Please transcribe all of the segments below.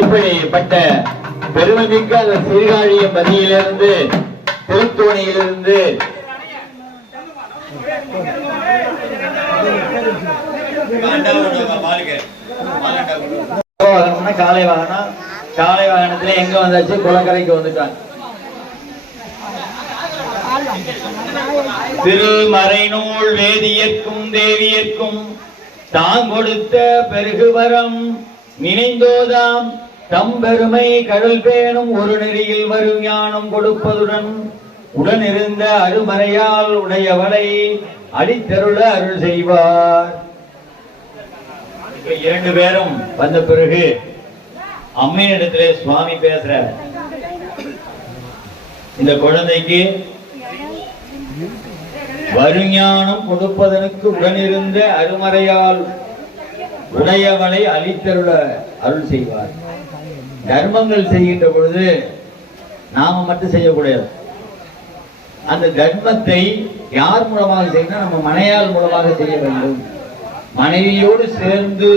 இப்படிப்பட்ட பெருமைமிக்க அந்த சீர்காழிய பதியிலிருந்து திருத்தோணியிலிருந்து காலை வாகனம், காலை வாகனத்துல எங்க வந்தாச்சு? குளக்கரைக்கு வந்துட்டாங்க. திருமறைநூல் வேதியர்க்கும் தேவியர்க்கும் தாம் கொடுத்த பெருகுவரம் நினைந்தோதாம் தம்பெருமை கடல் பேணும் ஒரு நெறியில் வரும் ஞானம் கொடுப்பதுடன் உடனிருந்த அருமறையால் உடையவளை அடித்தருள அருள் செய்வார். இரண்டு பேரும் வந்த பிறகு அம்மையிடத்திலே சுவாமி பேசுற, இந்த குழந்தைக்கு வருஞானம் கொடுப்பதற்கு உடனிருந்த அருமறையால் உடையவளை அளித்தருள அருள் செய்வார். தர்மங்கள் செய்கின்ற பொழுது நாம மட்டும் செய்யக்கூடாது. அந்த தர்மத்தை யார் மூலமாக செய்யணும்? நம்ம மனையால் மூலமாக செய்ய வேண்டும். மனைவியோடு சேர்ந்து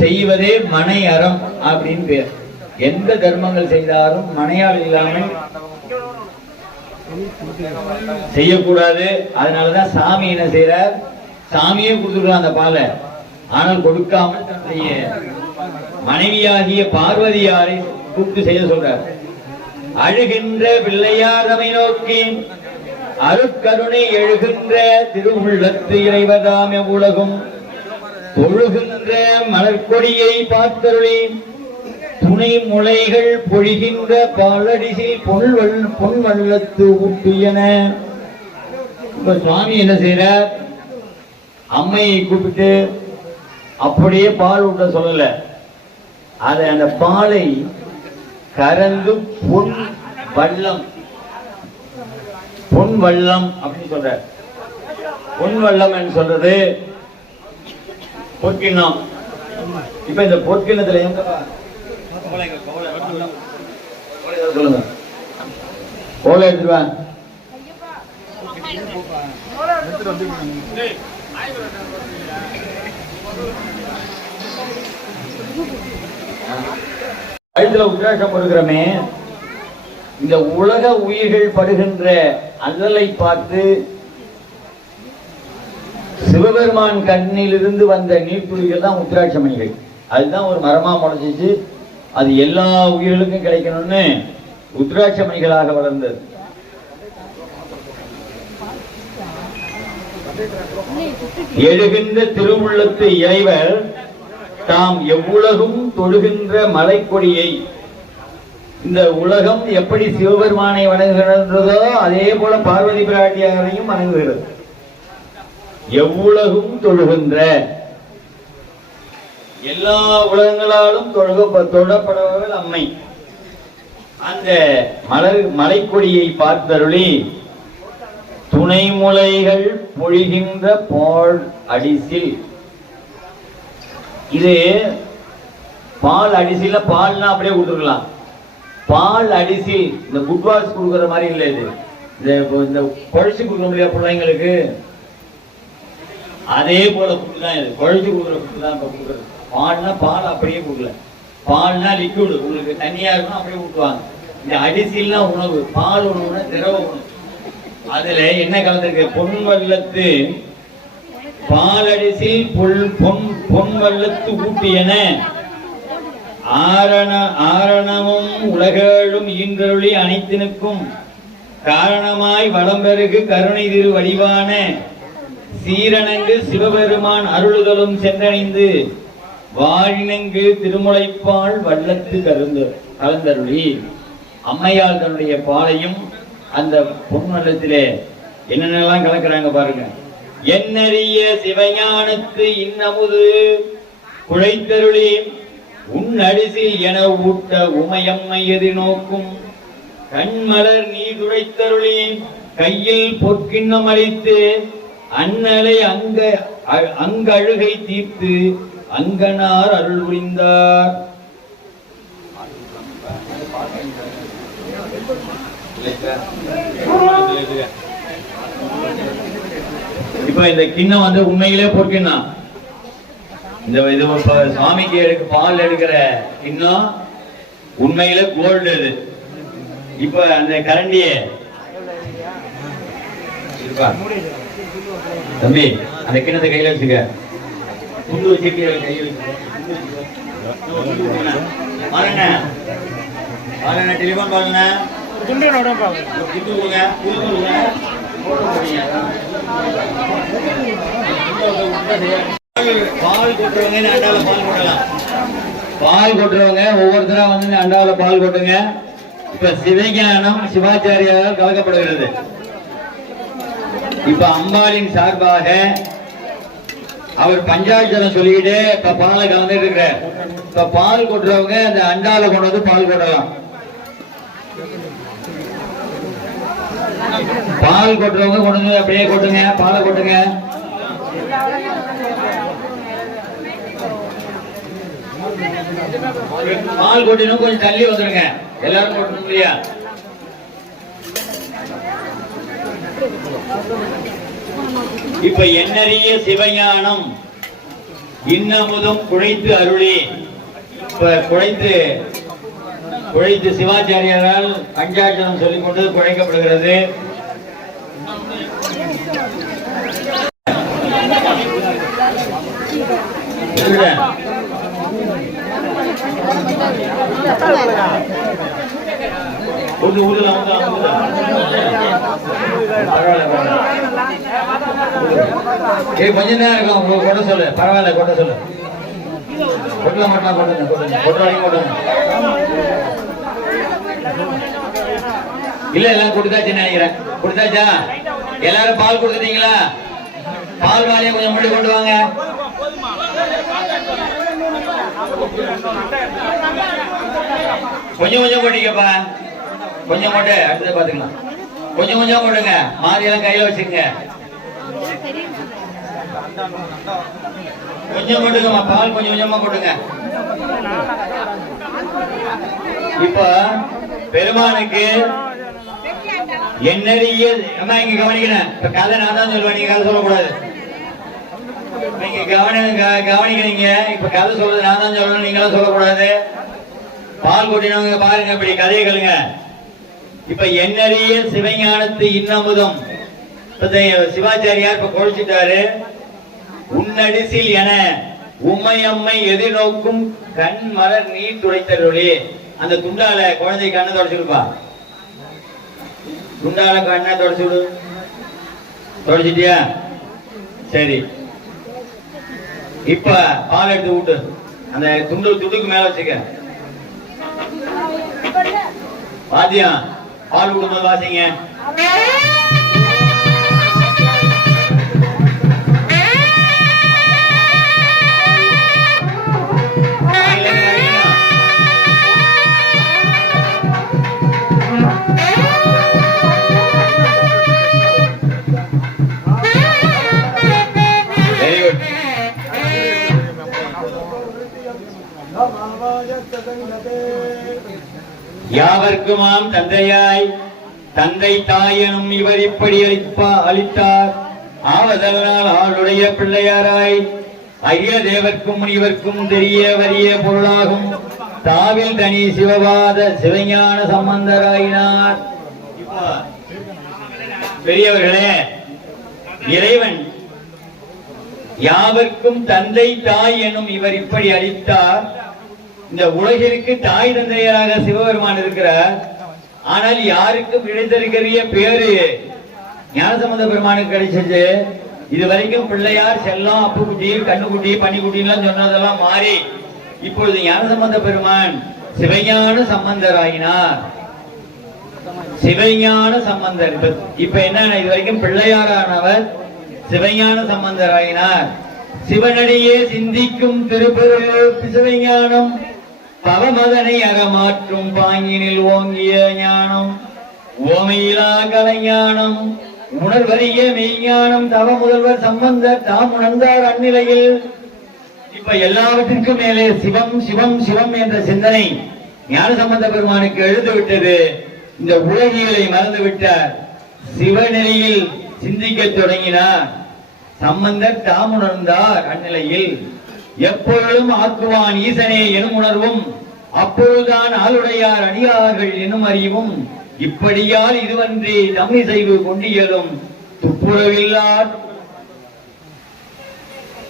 செய்வதே மனை அறம் அப்படின்னு பேர். எந்த தர்மங்கள் செய்தாலும் மனையால் இல்லாமல் செய்யக்கூடாது. அதனாலதான் சாமி என்ன செய்யறார்? சாமியே கொடுத்துருக்கான் அந்த பாலை, ஆனால் கொடுக்காமல் தன்னுடைய மனைவியாகிய பார்வதியாரை கூப்பிட்டு செய்ய சொல்றார். அழுகின்ற பிள்ளையாரமை நோக்கி அருட்கருணை எழுகின்ற திருவுள்ளத்து இறைவதாம் உலகும் தொழுகின்ற மலர்கொடியை பார்த்தருளி துணை முளைகள் பொழிகின்ற பாலடிசில் பொன் வள்ளத்து ஊட்டியன. இப்ப சுவாமி என்ன செய்யறார்? அம்மையை கூப்பிட்டு அப்படியே பால் ஊட்ட சொல்லல, அதை அந்த பாலை கறந்து பொன் வள்ளம், பொன் வள்ளம் அப்படின்னு சொல்ற. பொன் வள்ளம் என்று சொல்றது பொற்கிண்ணம். இப்ப இந்த பொற்கிண்ணத்துல சொல்லுங்க, கோலை எடுத்துருவா. கழுத்துல உத்ராட்சம் கொடுக்கிறோமே, இந்த உலக உயிர்கள் படுகின்ற அல்லலை பார்த்து சிவபெருமான் கண்ணிலிருந்து வந்த நீர்த்துளிகள் தான் உத்ராட்சமணிகள். அதுதான் ஒரு மரமா முளைச்சிச்சு. அது எல்லா உயிர்களுக்கும் கிடைக்கணும்னு உத்ராட்சமணிகளாக வளர்ந்தது. எழுகின்ற திருவுள்ளத்து இறைவர் தாம் எவ்வுலகும் தொழுகின்ற மலைக்கொடியை, இந்த உலகம் எப்படி சிவபெருமானை வணங்குகிறதோ அதே போல பார்வதி பிராட்டியாரையும் வணங்குகிறது. எவ்வுலகும் தொழுகின்ற, எல்லா உலகங்களாலும் தொடப்படவர்கள் அம்மை. அந்த மலைக்கொடியை பார்த்தருளி துணை முளைகள் பொழிகின்ற பால் அடிசில். இது பால் அடிசில, பால்னா அப்படியே கொடுத்துருக்கலாம். பால் அடிசில் இந்த குட் வாஷ் கொடுக்குற மாதிரி இல்லை. இது இந்த குழைச்சு கொடுக்க முடியாது பிள்ளைங்களுக்கு, அதே போல ஃபுட்டு தான். இது குழைச்சு கொடுக்குற ஃபுட்டு தான் இப்ப கொடுக்குறது. பால்னா பால் அப்படியே கொடுக்கல, பால்னா லிக்விடு, உங்களுக்கு தண்ணியா இருக்கும் அப்படியே ஊற்றுவாங்க. இந்த அடிசில்னா உணவு, பால் உணவுனா திரவ உணவு. அதுல என்ன கலந்துருக்கு? பொன் வள்ளத்து பாலடிசில் பொன் வள்ளத்து ஊட்டியன ஆரணமும் உலகேழும் ஈன்றருளி அனைத்தினுக்கும் காரணமாய் வளம்பெருகு கருணை திரு வடிவான சீரணங்கு சிவபெருமான் அருளுதலும் சென்றடைந்து வாழினங்கு திருமுலைப்பால் வள்ளத்து கலந்தருளி. அம்மையால் தன்னுடைய பாலையும் அந்த பொன் வள்ளத்திலே என்னென்னலாம் கலக்கிறாங்க பாருங்க. என்னறிய சிவஞானத்து இன்னமுது குழைத்தருளி உன் அடிசில் என ஊட்ட உமையம்மை எதிர்நோக்கும் கண்மலர் நீ துடைத்தருளி கையில் பொற்கிண்ணம் அளித்து அண்ணலை அங்கழுகை தீர்த்து அங்கனார் அருள் புரிந்தார். இப்ப இந்த கிண்ணம் உண்மையிலே பொற்கிண்ணம். இந்த இது சுவாமிக்கு பால் எடுக்கிற இன்னும் உண்மையில கோல்டு இது. இப்ப அந்த கரண்டிய தம்பி அந்த கிண்ணத்தை கையில வச்சுக்க, துண்டு வச்சுக்க, கையில பாருங்க பாருங்க, டெலிபோன் பாருங்க, பால் கொட்டுறவங்க அண்டால பால் கொட்டலாம். பால் கொட்டுறவங்க ஒவ்வொருத்தரா வந்து அண்டாவில பால் கொட்டுங்க. இப்ப சிவஞானம் சிவாச்சாரியால் கலக்கப்படுகிறது. இப்ப அம்பாளின் சார்பாக அவர் பஞ்சாட்சரம் சொல்லிட்டு இப்ப பாலை கலந்துட்டு இருக்கிறார். இப்ப பால் கொட்டுறவங்க அந்த அண்டால கொண்டு வந்து பால் கொட்டலாம். பால் கொட்டுறவங்க கொண்டு வந்து அப்படியே கொட்டுங்க, பாலை கொட்டுங்க. பால் கொட்டினும் கொஞ்சம் தள்ளி வந்துருங்க, எல்லாரும் கொட்டணும் இல்லையா? இப்ப எண்ணறிய சிவஞானம் இன்னமுதும் குழைத்து அருளி, இப்ப குழைத்து சிவாச்சாரியாரால் பஞ்சாட்சரம் சொல்லிக் கொண்டு குழைக்கப்படுகிறது. கொஞ்ச நேரம் கொட்ட சொல்லு, பரவாயில்ல கொட்ட சொல்லு, கொட்டல மாட்டா கொட்டுங்க. இல்ல எல்லாம் கொடுத்தாச்சு நினைக்கிறேன். கொடுத்தாச்சா? எல்லாரும் பால் கொடுத்துட்டீங்களா? பால் வாலியை கொஞ்சம் முன்னாடி கொண்டு வாங்க. கொஞ்சம் கொஞ்சம் கொட்டிக்கப்பா, கொஞ்சம் கொண்டு அடுத்து பாத்துக்கலாம். கொஞ்சம் கொஞ்சம் கொண்டுங்க, மாறி எல்லாம் கையில வச்சுங்க. கொஞ்சம் கொண்டுங்கம்மா, பால் கொஞ்சம் கொஞ்சமா கொண்டுங்க. இப்ப பெருமானுக்கு என்னறிய அம்மா இங்க கவனிக்கணும். இப்ப கதை நான் தான் சொல்லுவேன், நீங்க கதை சொல்லக்கூடாது. நீங்க கவனிக்கிறீங்க. இப்ப கதை சொல்றது நான் தான் சொல்லணும், நீங்களும் சொல்லக்கூடாது. பால் கொட்டினவங்க பாருங்க, இப்படி கதையை கேளுங்க. இப்ப என்னறிய சிவஞானத்து இன்னமுதம் சிவாச்சாரியார் இப்ப கொழிச்சிட்டாரு. உன்னடிசில் என உம்மையம்மை எதிர்நோக்கும் கண் மலர் நீர் துடைத்தருளே. அந்த துண்டால குழந்தை கண்ணை தொடச்சிருப்பா, துண்டால கண்ணை தொடச்சு விடு. தொடச்சிட்டியா? சரி. இப்ப பால் எடுத்து விட்டு அந்த துண்டுக்கு மேல வச்சுக்க. வாத்தியம் பால் விடும்போது வாசிங்க. யாவர்க்குமாம் தந்தையாய் தந்தை தாயனும் இவர் இப்படி அளித்தார். ஆவதனால் ஆளுடைய பிள்ளையாராய் ஐய தேவர்க்கும் முனிவர்க்கும் தெரிய வரிய பொருளாகும் தாவில் தனி சிவபாத சிவஞான சம்பந்தராயினார். பெரியவர்களே, இறைவன் யாவர்க்கும் தந்தை தாய் எனும் இவர் இப்படி அளித்தார். இந்த உலகிற்கு தாய் தந்தையராக சிவபெருமான் இருக்கிறார். ஆனால் யாருக்கும் கிடைத்திருக்கிற பேரு ஞானசம்பந்த பெருமானுக்கு கிடைச்சது. இதுவரைக்கும் பிள்ளையார், செல்லம், அப்புக்குட்டி, கண்ணுக்குட்டி, பன்னிக்குட்டின்னு சொன்னதெல்லாம் மாறி இப்பொழுது ஞானசம்பந்த பெருமான் சிவஞான சம்பந்தராயினார். சிவஞான சம்பந்தர். இப்ப என்ன, இதுவரைக்கும் பிள்ளையாரானவர் சிவஞான சம்பந்தராயினார். சிவனடியே சிந்திக்கும் திருப்பெரு சிவஞானம் பவமதனை அகமாற்றும் பாங்கினில் ஓங்கிய ஞானம் ஓமையிலா கலைஞானம் உணர்வறிய மெய்ஞானம் தவ முதல்வர் சம்பந்தர் தாம் உணர்ந்தார் அந்நிலையில். இப்ப எல்லாவற்றிற்கும் மேலே சிவம் சிவம் சிவம் என்ற சிந்தனை ஞான சம்பந்த பெருமானுக்கு எழுந்து விட்டது. இந்த உலகியலை மறந்து விட்டார். சிவநெறியில் சிந்திக்க தொடங்கினார். சம்பந்தர் தாம் உணர்ந்தார் அந்நிலையில். எப்பொழுதும் ஆக்குவான் ஈசனே எனும் உணர்வும் அப்பொழுதுதான் ஆளுடையார் அடியார்கள் என்னும் அறிவும் இப்படியால் இதுவன்றி நம்மை செய்து கொண்டியலும் துப்புரவில்லா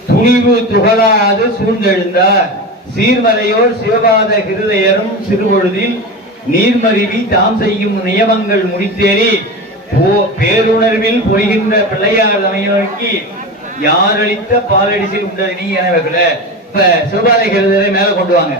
துணிவு துகளாது சூழ்ந்தெழுந்தார் சீர்மறையோர் சிவபாத ஹிருதயரும் சிறுபொழுதில் நீர்மருவி தாம் செய்யும் நியமங்கள் முடித்தேறி பேருணர்வில் பொய்கின்ற பிள்ளையார் தமையை யார் அளித்த பாலடிசில் உண்டது நீ என வைக்கல. இப்ப சிவபாத ஹிருதயரை மேல கொண்டு வாங்க.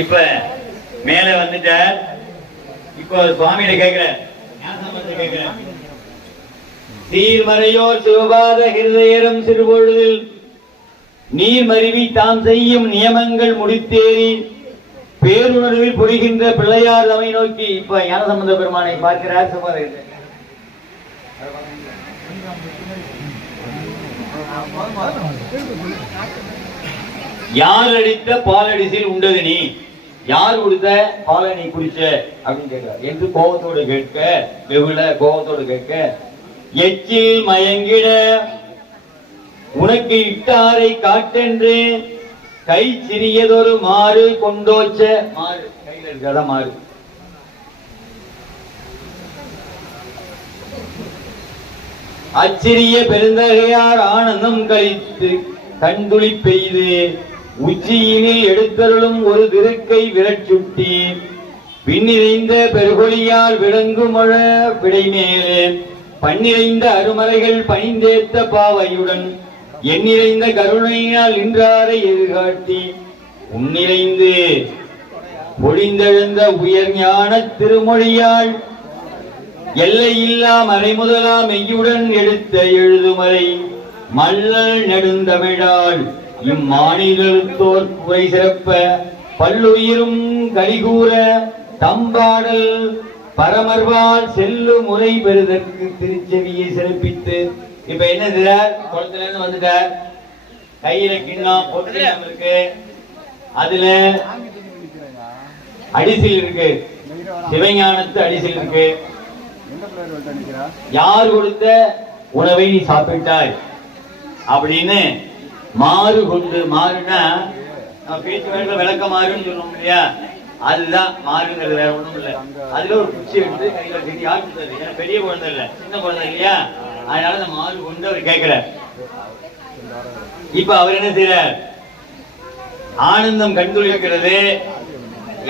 இப்ப மேல வந்துட்டார். இப்போ சுவாமியிட கேட்கிறேன், சீர்மறையோர் சிவபாத ஹிருதயரும் சிறுபொழுதில் நீர் மருவி தாம் செய்யும் நியமங்கள் முடித்தேறி பேருணர்வில் பொழிகின்ற பிள்ளையார் தம்மை நோக்கி. இப்ப ஞானசம்பந்த பெருமானை பார்க்கிறார் சிவபாத. யார் அடித்த பாலடிசில் உண்டது நீ, யார் கொடுத்த பாலை நீ குடிச்ச அப்படின்னு கேட்கிறார் என்று கோபத்தோடு கேட்க, வெகுல கோபத்தோடு கேட்க, எச்சில் மயங்கிட உனக்கு இட்டாரை காட்டென்று கை சிறியதொரு மாறு கொண்டோச்ச. மாறு கையில் இருக்கிறத மாறு. அச்சிறிய பெருந்தகையார் ஆனந்தம் கழித்து கண்துளி பெய்து உச்சியினில் எடுத்தருளும் ஒரு திருக்கை விரச்சுட்டி பின்னிறைந்த பெருகொழியால் விளங்குமழ விடைமேலே பன்னிறைந்த அருமறைகள் பணிந்தேத்த பாவையுடன் எண்ணிறைந்த கருணையினால் நின்றாரை எதிர்காட்டி உன்னிறைந்து பொழிந்தெழுந்த உயர் ஞான திருமொழியால் எல்லையில்லா மறைமுதலா மெய்யுடன் எடுத்த எழுதுமறை மல்லல் நெடுந்தமிழால் இம்மாநிலத்தோர் குறை சிறப்ப பல்லுயிரும் கலிகூற தம்பாடல் பரமர்வால் செல்லு முறை பெறுதற்கு திருச்செவியை சிறப்பித்து. இப்ப என்ன செய்றார், குளத்துல இருந்து வந்துட்டார். கையில கிண்ணம் பொட்டலம் இருக்கு, அதுல அடிசில் இருக்கு, சிவஞானத்து அடிசில் இருக்கு. யார் கொடுத்த உணவை நீ சாப்பிட்டாய் அப்படின்னு மாறு கொண்டு, மாறுனா பேச்சு வழக்கில் விளக்க மாறுன்னு சொல்லுவோம் இல்லையா, அதுதான் மாறுங்கிறது, வேற ஒண்ணும் இல்லை. அதுல ஒரு குச்சி எடுத்து கையில கட்டி யார் கொடுத்தது, ஏன்னா பெரிய குழந்தை இல்லை, சின்ன குழந்தை இல்லையா, அதனால அந்த மாறு கொண்டு அவர் கேட்கிறார். இப்ப அவர் என்ன செய்யறார், ஆனந்தம் கண்டுளிக்கிறது,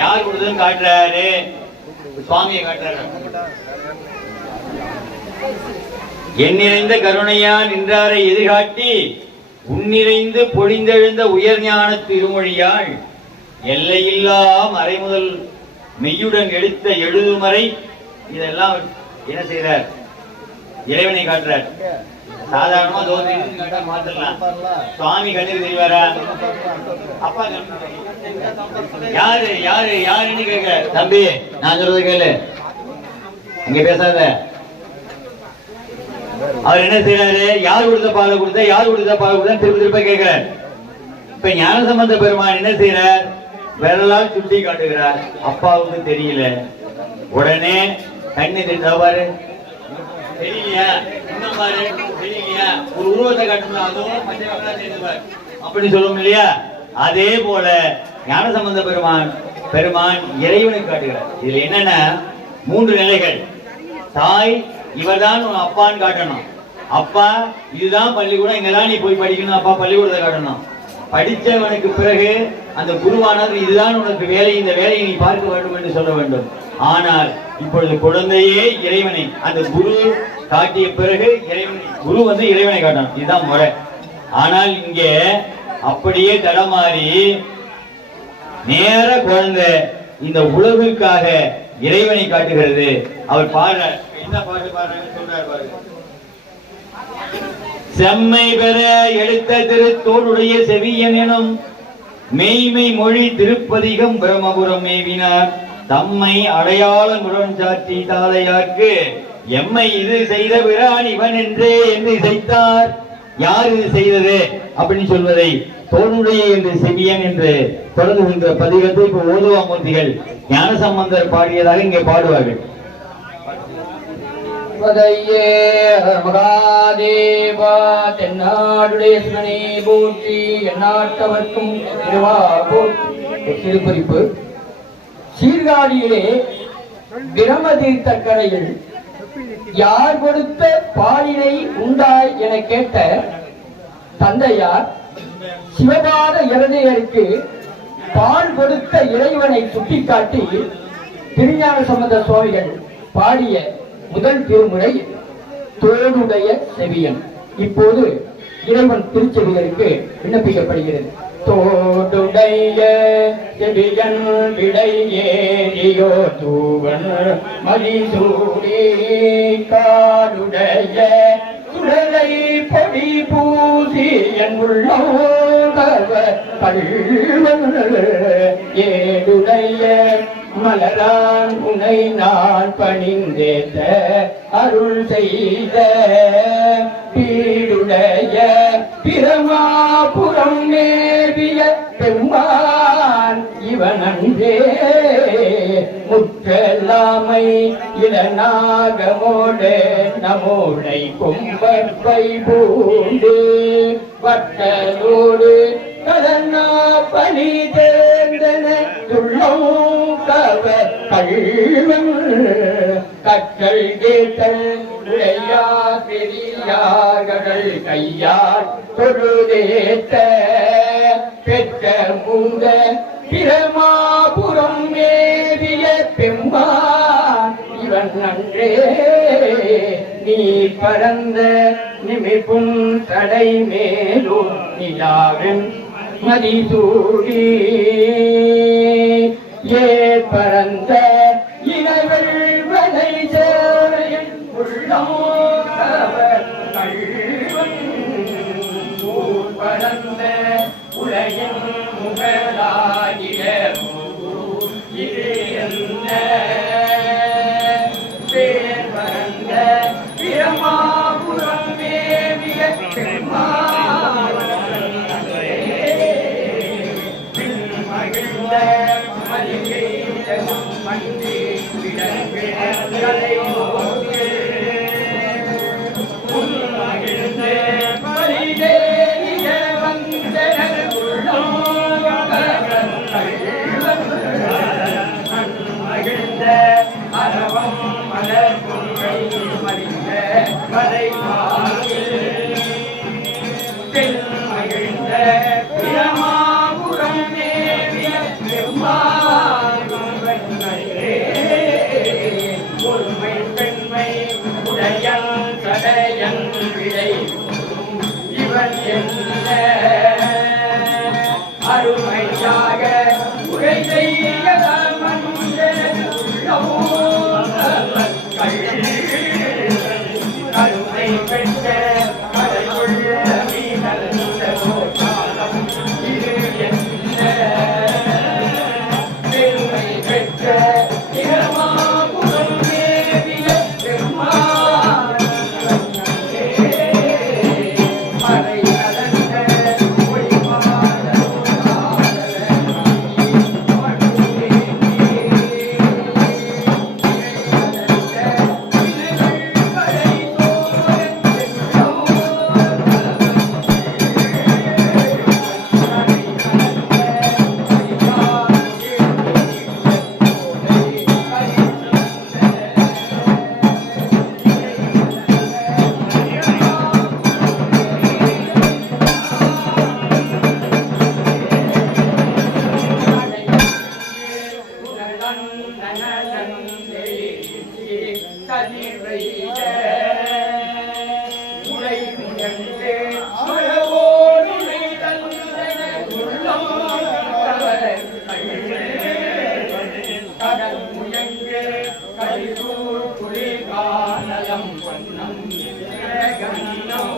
யார் கொடுத்ததுன்னு காட்டுறாரு, சுவாமியை காட்டுறாரு. எண்ணிறைந்த கருணையால் நின்றாரை எதிர்காட்டி உன்னிறைந்து பொழிந்தெழுந்த உயர் ஞான திருமொழியால் எல்லையில்லா மறைமுதல் மெய்யுடன் எடுத்த எழுதுமறை. இதெல்லாம் என்ன செய்யறார், இறைவனை காட்டுறார். சாதாரணமா காட்டா மாத்தலாம், சுவாமி கண்ணுக்கு தெரிவாரா? அப்பா யாரு யாரு யாருன்னு கேட்க, தம்பி நான் சொல்றது கேளு, அங்க பேசாத. அவர் என்ன செய்யறாரு, யார் கொடுத்த பாலை கொடுத்த, யார் கொடுத்த பாலை கொடுத்த திரும்ப திரும்ப கேட்கிறார். இப்ப ஞானசம்பந்த பெருமான் என்ன செய்யறார், விரலால் சுட்டி காட்டுகிறார். அப்பாவுக்கு தெரியல, உடனே கண்ணு திட்டவாரு, தெரியலையா இன்னும் பாரு, தெரியலையா ஒரு உருவத்தை காட்டணும், அதுவும் அப்படி சொல்லுவோம் இல்லையா. அதே போல ஞானசம்பந்த பெருமான் இறைவனுக்கு காட்டுகிறார். இதுல என்னன்னா 3 நிலைகள். தாய் இவர்தான் உன் அப்பான்னு காட்டணும். அப்பா இதுதான் பள்ளிக்கூடம், இங்கதான் நீ போய் படிக்கணும், அப்பா பள்ளிக்கூடத்தை காட்டணும். படித்தவனுக்கு பிறகு அந்த குருவானவர் இதுதான் உனக்கு வேலை, இந்த வேலையை நீ பார்க்க வேண்டும் என்று சொல்ல வேண்டும். ஆனால் இப்பொழுது குழந்தையே இறைவனை அந்த குரு காட்டிய பிறகு குரு இறைவனை காட்டணும். இதுதான் முறை. ஆனால் இங்கே அப்படியே தடமாறி நேர குழந்தை இந்த உலகுக்காக இறைவனை காட்டுகிறது. அவர் பாடுற என்ன பாட்டு பாடுறாங்க சொல்றாரு பாருங்க. செம்மை பெற எடுத்த திருத்தோளுடைய செவியன் எனும் மெய்மை மொழி திருப்பதிகம் பிரம்மபுரம் மேவினார் தம்மை அடையாளங்களுடன் சாற்றி தாதையார்க்கு எம்மை இது செய்த பிரான் இவன் என்றே என்று இசைத்தார். யார் இது செய்தது அப்படின்னு சொல்வதை தோளுடைய என்று செவியன் என்று தொடங்குகின்ற பதிகத்தை இப்ப ஓதுவாமூர்த்திகள் ஞானசம்பந்தர் பாடியதாக இங்கே பாடுவார்கள். மகாதேவா தென்னாடுடைய சிவனே போற்றி எந்நாட்டவர்க்கும் திருப்பறிப்பு. சீர்காழியிலே பிரமதீர்த்தக்கரையில் யார் கொடுத்த பாலினை உண்டாய் என கேட்ட தந்தையார் சிவபாத இரணையருக்கு பால் கொடுத்த இறைவனை சுட்டிக்காட்டி திருஞான சம்பந்த சுவாமிகள் பாடிய முதல் திருமுறை தோளுடைய செவியன். இப்போது இறைவன் திருச்செவியருக்கு விண்ணப்பிக்கப்படுகிறது. தோடுடைய செவியன் விடை ஏறியோ தூவன் மதிசூடி காடுடைய சுடலை பொடி பூசி என் உள்ளம் கல்வன் ஏடுடைய மலரான் உனை நான் பணிந்தேத்த அருள் செய்த பீடுடைய பிரமாபுரம் மேவிய பெருமான் இவன் அன்றே முற்றெல்லாமை இளநாகமோடு நமோடை கும்பற்பை பூண்டு வட்டலோடு கடனா பணி தேர்ந்தன துள்ளம் கவர் கள்வன் கற்றல் கேட்டல் உடையா பெரியார்கள் கையால் தொழுதேத்த பெற்ற மூத பிரமாபுரம் மேவிய பெம்மான் இவன் நன்றே நீ பரந்த நிமிப்பும் தடை மேலும் நிலாவின் மதிசூடி ஏ பரந்த இனவள் வலை சேரையின் உள்ளம் பரந்த உலகின் முகலாகிய பேர் பரந்த பிரமாபுரம் மேவிய மகிழ்ந்த மலிகை மன்றி விடங்களை அரவம் மலர் பொங்கை மறிந்த மலை மகிழ்ந்த பிரமாபுரம் மேவிய ஒருமை பெண்மை உடையன் சடையன் விடை இவன் என்ன அருமையாக உரை செய்ய கருணை பெற்ற கரையுள்ள மீனல் காலம் இது என்ன பெருமை பெற்ற பிரமாபுரம் மேவிய பெருமான் மறை நடந்த எங்கே மழவோடு உள்ளம் கடல் முயங்கு கரிசூர் புலி கானலம் பொன்னம் கண்ணம்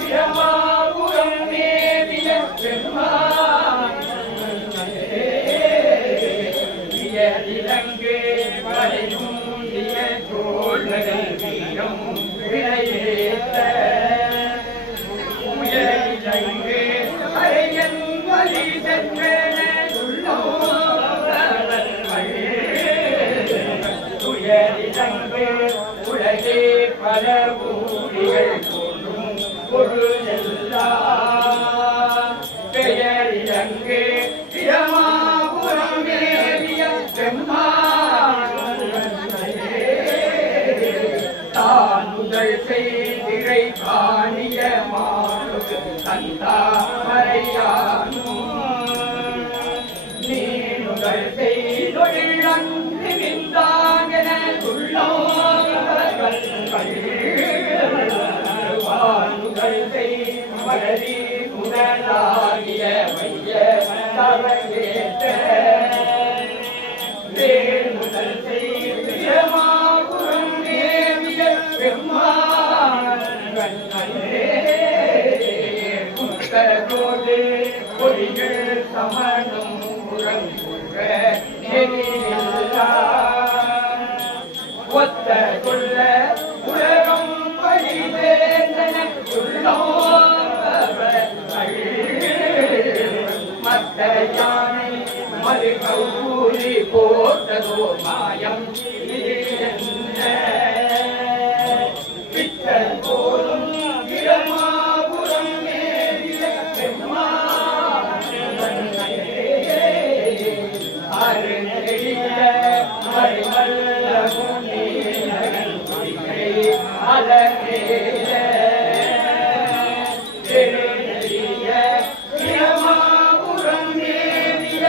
பிரமாபுரம் மேவிய பெருமான் இலங்கு வரையூந்திய தோள்கள் வீரம் விளையேற்ற உயரிலங்கு அரையன் வழி துயரிலங்கு உலகே பல ஊழிகள் தோன்றும் பொருளெல்லாம் பெயரிலங்கு பிரமாபுரம் மேவிய பெருமான் தான் முதல் செய்திரை காணிய மாணு தந்தாமரையானும் நீ முதல் செய்தொழில் அன்று விந்தான் என உள்ளோர்கள் மகரி முதலாகிய மைய தவகேற்ற முதல் செய்யமாபுரம் மேவிய பெருமானோடு பொறிகள் சமணம் புறங்குற நெறியில்லா ஒத்த கொள்ள உலகம் பழிவேந்தன மத்த யானை மறு கௌரி போட்டதோ மாயம் பித்தல் போலும் இரமாபுரம் மேவிய அருணெறிய மறுமல்ல முனீரன் அலகேய திருநெறிய பிரமாபுரம் மேவிய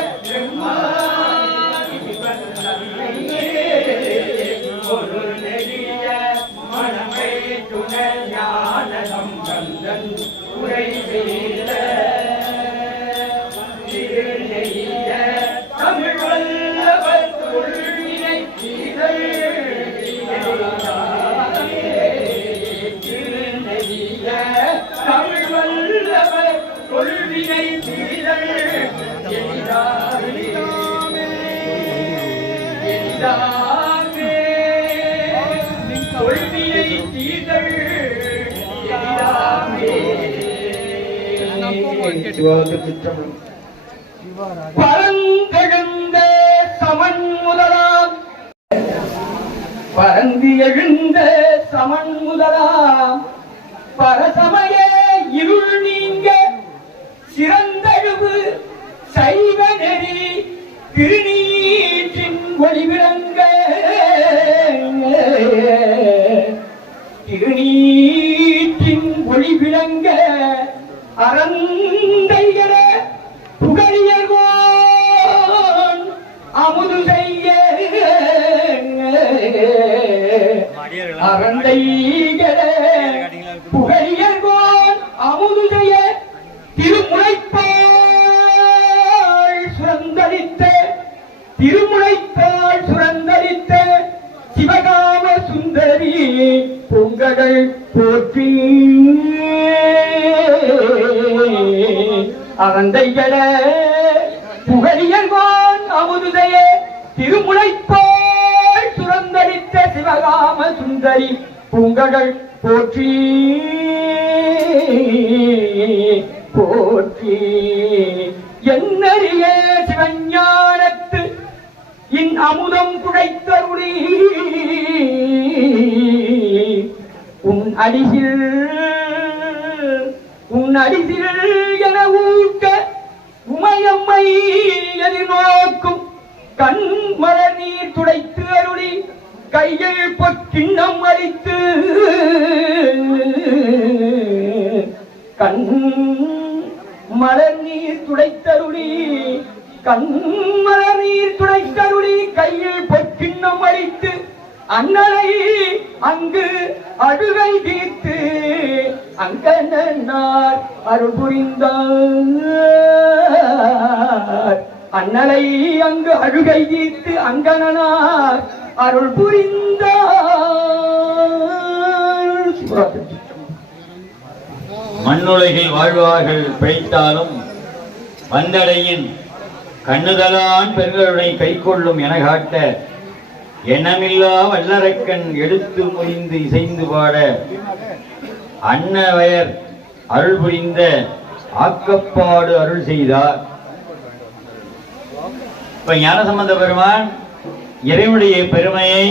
ஒரு நெறிய மனமை துணை ஞானம் கந்தன் உரை செய்த திருநெறிய தமிழ் வல்லவர் தொழிலை தீரல் திருநெறிய தமிழ் வல்லவர் கொள்வினை தீரல் கொள்வினை தீரல் பரந்தெழுந்த சமன் முதலாம் பரந்தி எழுந்த சமன் முதலாம் பரசமய இருள் நீங்க சிறந்தழுவு சைவ நெறி திருநீற்றின் ஒளிவிளங்க திருநீற்றின் ஒளிவிளங்க அறந்தையர புகழியர்கோன் அமுது செய்ய அறந்தையர புகழியர்கோன் அமுது செய்ய திருமுனைப்பால் சுரந்தரித்த சிவகாம சுந்தரி பொங்கடல் போற்றி அறந்தையர புகழியர்கோன் அமுதுதைய திருமுனைப்பால் சுரந்தரித்த சிவகாம சுந்தரி பொங்கடல் போற்றி போற்றி என்னறிய சிவஞானத்து இன் அமுதம் குழைத்தருளி உன் அடிசில் என ஊட்ட உமையம்மை எதிர்நோக்கும் கண் மலர் நீர் துடைத்து அருளி கையில் பொற்கிண்ணம் அளித்து கண் மலர் நீர் துடைத்தருளி கண்மலர் நீர் துடைத்தருளி கையில் பொற்கிண்ணம் அளித்து அண்ணலை அங்கு அழுகை தீர்த்து அங்கனார் அருள் புரிந்தார். அண்ணலை அங்கு அழுகை தீர்த்து அங்கனார் அருள் புரிந்தார். மண்ணுலகில் வாழ்வார்கள் பிழைத்தாலும் வந்தடையின் கண்ணுதலான் பெண்களுடைய கை கொள்ளும் என காட்ட எண்ணமில்லா வல்லரக்கன் எடுத்து முறிந்து இசைந்து பாட அன்னவயர் அருள் புரிந்த ஆக்கப்பாடு அருள் செய்தார். இப்ப ஞானசம்பந்த பெருமான் இறைவனுடைய பெருமையை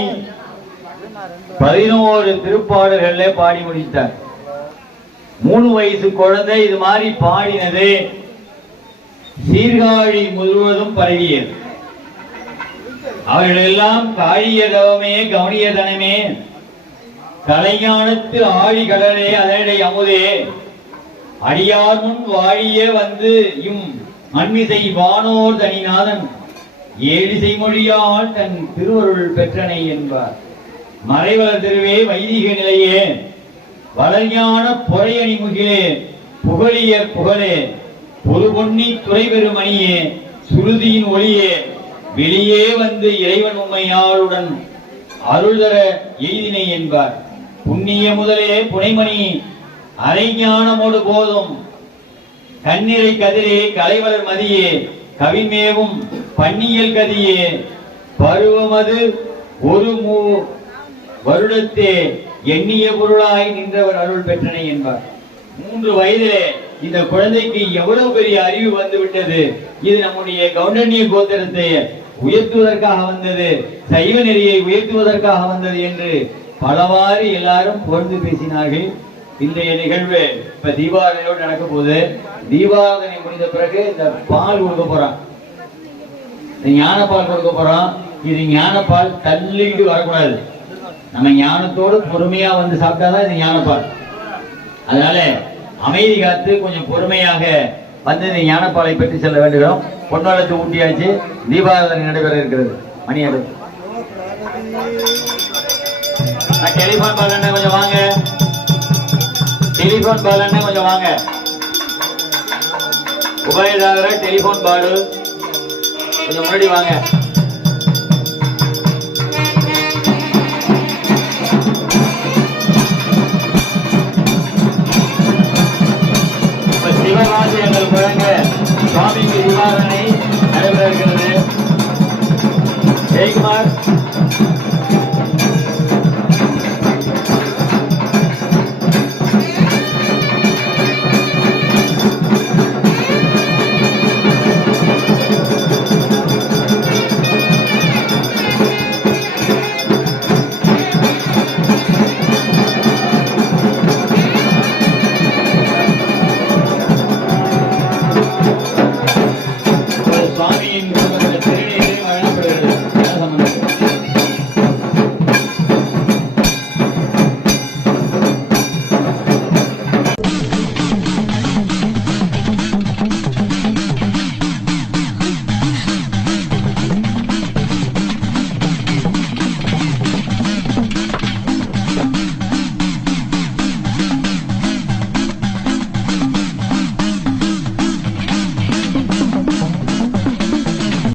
11 திருப்பாடல்கள பாடி முடித்தார். 3 வயசு குழந்தை இது மாதிரி பாடினது சீர்காழி முழுவதும் பரவியது. அவர்கள் எல்லாம் காழிய தவமே கவனிய தனமே கலைஞானத்து ஆழி கடலே அதனை அமுதே அடியார் முன் வாழிய வந்து மண்மிசை வானோர் தனிநாதன் ஏழிசை மொழியால் தன் திருவருள் பெற்றனை என்பார். மறைவளர் திருவே வைதிக நிலையே வளஞான பொறையணி முகிலே புகழியர் புகழே பொது பொன்னி துறை பெருமணியே சுருதியின் ஒளியே வெளியே வந்து இறைவன் உண்மையாளுடன் அருள் தர எய்தினை என்பார். புண்ணிய முதலே புனைமணி அரைஞானமோடு போதும் கண்ணிறை கதிரே கலைவளர் மதியே கவிமேவும் பன்னியல் கதியே பருவமது ஒரு வருடத்தே எண்ணிய பொருளாய் நின்றவர் அருள் பெற்றனை என்பார். 3 வயதிலே இந்த குழந்தைக்கு எவ்வளவு பெரிய அறிவு வந்து விட்டது. இது நம்முடைய கவுண்டனிய கோத்திரத்தை உயர்த்துவதற்காக வந்தது, சைவ நெறியை உயர்த்துவதற்காக வந்தது என்று பலவாறு எல்லாரும் புகழ்ந்து பேசினார்கள். இன்றைய நிகழ்வு இப்ப தீபாவளியோடு நடக்க போது. தீபாவளி முடிந்த பிறகு இந்த பால் கொடுக்க போறான், ஞானப்பால் கொடுக்க போறோம். இது ஞானப்பால் தள்ளிட்டு வரக்கூடாது. நம்ம ஞானத்தோடு பொறுமையா வந்து சாப்பிட்டாதான் இது ஞானப்பால். அதனால அமைதி காத்து கொஞ்சம் பொறுமையாக வந்து இந்த ஞானப்பாலை பெற்று செல்ல வேண்டுகிறோம். பொன்வளத்து ஊட்டியாச்சு, தீபாவளி நடைபெற இருக்கிறது. மணி அடுத்து டெலிபோன் பாலண்ண கொஞ்சம் வாங்க, டெலிபோன் பாலண்ண கொஞ்சம் வாங்க. உபயதாகர டெலிபோன் பாடு கொஞ்சம் முன்னாடி வாங்க. சிவகாசியங்கள் முழங்க சுவாமிக்கு விவாதனை நடைபெற இருக்கிறது. ஜெயக்குமார்